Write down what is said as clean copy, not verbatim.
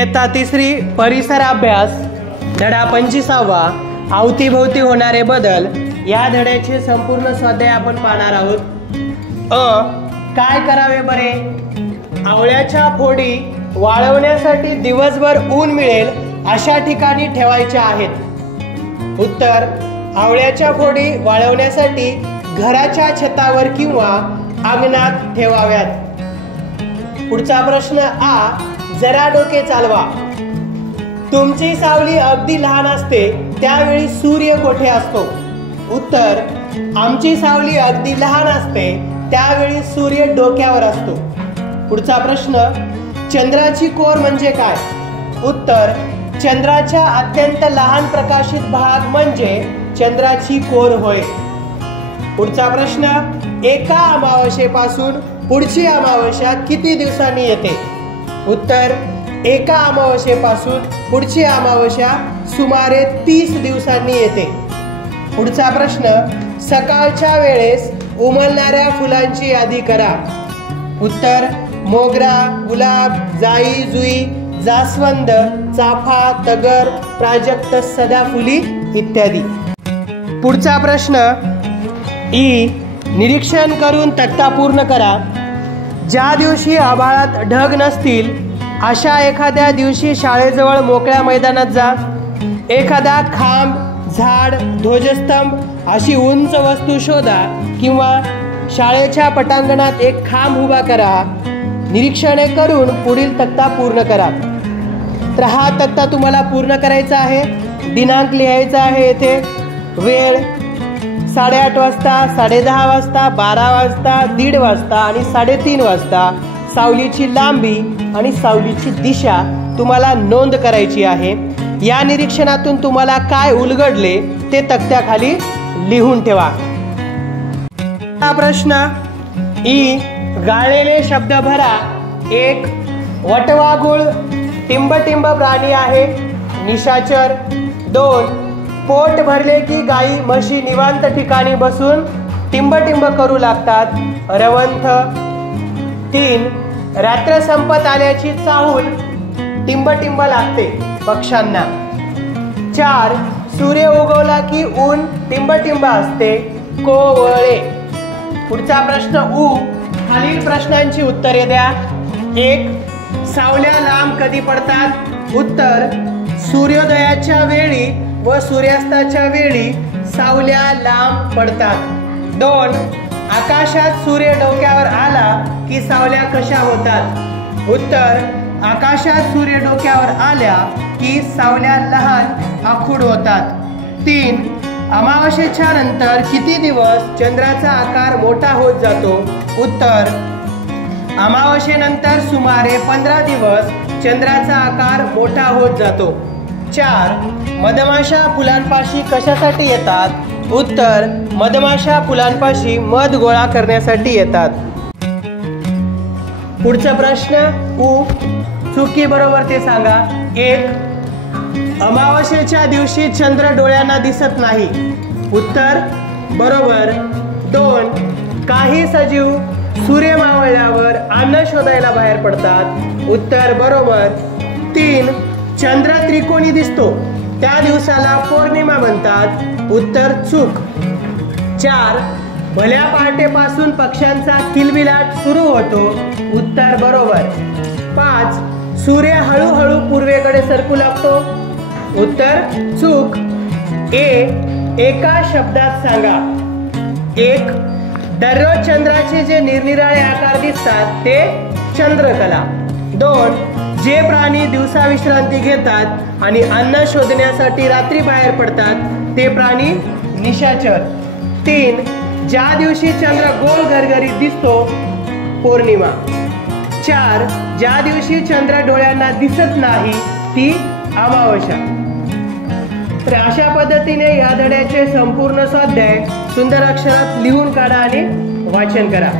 इयत्ता तिसरी परिसर अभ्यास धडा 25वा अवतीभोवती होणारे बदल या धड्याचे संपूर्ण स्वाध्याय आपण पाहणार आहोत। काय करावे बरे? आवळ्याच्या फोडी वाळवण्यासाठी दिवसभर ऊन मिळेल अशा ठिकाणी ठेवायच्या आहेत। उत्तर, आवळ्याच्या फोडी वाळवण्यासाठी घराच्या छतावर किंवा अंगणात ठेवाव्यात। पुढचा प्रश्न आ, जरा डोके चालवा। तुमची सावली अगदी लहान असते त्यावेळी सूर्य कोठे असतो? उत्तर, आमची सावली अगदी लहान असते त्यावेळी सूर्य डोक्यावर असतो। पुढचा प्रश्न, चंद्राची कोर म्हणजे काय? उत्तर, चंद्राच्या अत्यंत लहान प्रकाशित भाग म्हणजे चंद्राची कोर होय। पुढचा प्रश्न, एका अमावास्येपासून पुढची अमावास्या किती दिवसांनी येते? उत्तर, एका अमावास्येपासून पुढची अमावास्या सुमारे 30 दिवसांनी येते। पुढचा प्रश्न, सकाळच्या वेळेस उमलणाऱ्या फुलांची यादी करा। उत्तर, मोगरा, गुलाब, जाई जुई, जास्वंद, चाफा, तगर, प्राजक्त, सदाफुली इत्यादी। पुढचा प्रश्न ई, निरीक्षण करून तक्ता पूर्ण करा। ज्या दिवशी आभाळात ढग नसतील अशा एखाद्या दिवशी शाळेजवळ मोकळ्या मैदानात जा। एखादा खांब, झाड, ध्वजस्तंभ अशी उंच वस्तू शोधा किंवा शाळेच्या पटांगणात एक खांब उभा करा। निरीक्षणे करून पुढील तक्ता पूर्ण करा। तर हा तक्ता तुम्हाला पूर्ण करायचा आहे। दिनांक लिहायचा आहे येथे, वेळ 8:30 वाजता, 10:30 वाजता, 12 वाजता, 1:30 वाजता आणि 3:30 वाजता। सावलीची लांबी आणि सावलीची दिशा तुम्हाला नोंद करायची आहे। या निरीक्षणातून तुम्हाला काय उलगडले ते तक्त्याखाली लिहून ठेवा। हा प्रश्न ई, गाळलेले शब्द भरा। 1, वटवाघूळ टिंबटिंब प्राणी आहे, निशाचर। 2, पोट भरले की गाई म्हशी निवांत ठिकाणी बसून टिंबटिंब करू लागतात, रवंथ। 3, रात्र संपत आल्याची चाहूल टिंबटिंब लागते, पक्ष्यांना। 4, सूर्य उगवला की ऊन टिंबटिंब असते, कोवळे। पुढचा प्रश्न ऊ, खालील प्रश्नांची उत्तरे द्या। 1, सावल्या लांब कधी पडतात? उत्तर, सूर्योदयाच्या वेळी व सूर्यास्ताच्या वेळी सावल्या लांब पडतात। 2, आकाशात सूर्य डोक्यावर आला की सावल्या कशा होतात? उत्तर, आकाशात सूर्य डोक्यावर आल्या की सावल्या लहान आखूड होतात। 3, अमावास्येच्या नंतर किती दिवस चंद्राचा आकार मोठा होत जातो? उत्तर, अमावास्येनंतर सुमारे 15 दिवस चंद्राचा आकार मोठा होत जातो। 4, मधमाशा फुलांपाशी कशासाठी येतात? उत्तर, मधमाशा फुलांपाशी मध गोळा करण्यासाठी येतात। पुढचा प्रश्न ऊ, चुकी बरोबर ते सांगा। 1, अमावास्येच्या दिवशी चंद्र डोळ्यांना दिसत नाही। उत्तर, बरोबर। 2, काही सजीव सूर्य मावळल्यावर अन्न शोधायला बाहेर पडतात। उत्तर, बरोबर। 3, चंद्र त्रिकोणी दिसतो त्या दिवसाला पौर्णिमा म्हणतात। उत्तर, चूक। 4, भल्या पहाटेपासून पक्ष्यांचा किलबिलाट सुरू होतो। उत्तर, बरोबर। 5, सूर्य हळूहळू पूर्वेकडे सरकू लागतो। उत्तर, चूक। एका शब्दात सांगा। 1, दररोज चंद्राचे जे निरनिराळे आकार दिसतात ते चंद्रकला। 2, जे प्राणी दिवसा विश्रांती घेतात आणि अन्न शोधण्यासाठी रात्री बाहेर पडतात ते प्राणी निशाचर। 3, ज्या दिवशी चंद्र गोल गरगरीत दिसतो पौर्णिमा। 4, ज्या दिवशी चंद्र डोळ्यांना दिसत नाही ती अमावास्या। तर अशा पद्धतीने या धड्याचे संपूर्ण स्वाध्याय सुंदर अक्षरात लिहून काढा आणि वाचन करा।